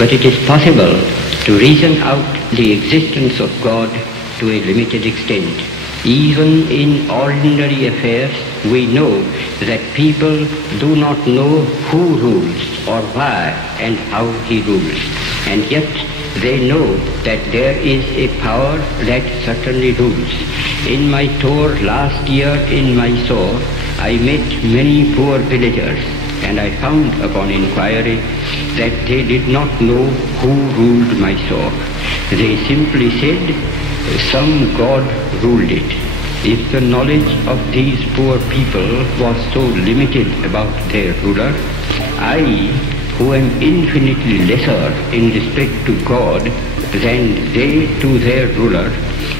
But it is possible to reason out the existence of God to a limited extent. Even in ordinary affairs, we know that people do not know who rules or why and how he rules. And yet they know that there is a power that certainly rules. In my tour last year in Mysore, I met many poor villagers, and I found upon inquiry that they did not know who ruled Mysore. They simply said, some God ruled it. If the knowledge of these poor people was so limited about their ruler, I, who am infinitely lesser in respect to God than they to their ruler,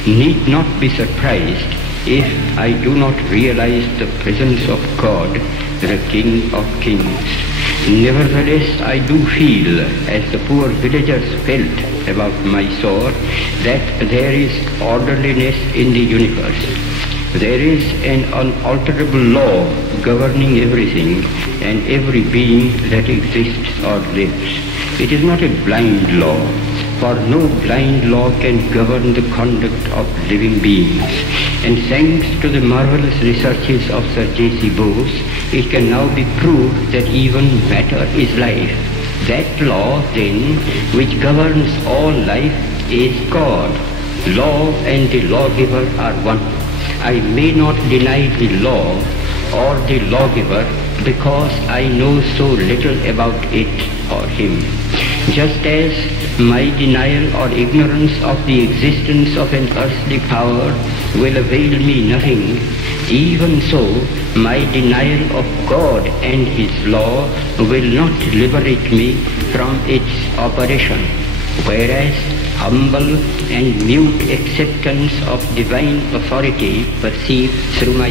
need not be surprised if I do not realize the presence of God, the King of Kings. Nevertheless, I do feel, as the poor villagers felt about Mysore, that there is orderliness in the universe. There is an unalterable law governing everything and every being that exists or lives. It is not a blind law, for no blind law can govern the conduct of living beings. And thanks to the marvelous researches of Sir J.C. Bose, it can now be proved that even matter is life. That law, then, which governs all life is God. Law and the lawgiver are one. I may not deny the law or the lawgiver because I know so little about it or him. Just as my denial or ignorance of the existence of an earthly power will avail me nothing, even so my denial of God and His law will not liberate me from its operation, whereas humble and mute acceptance of divine authority perceived through my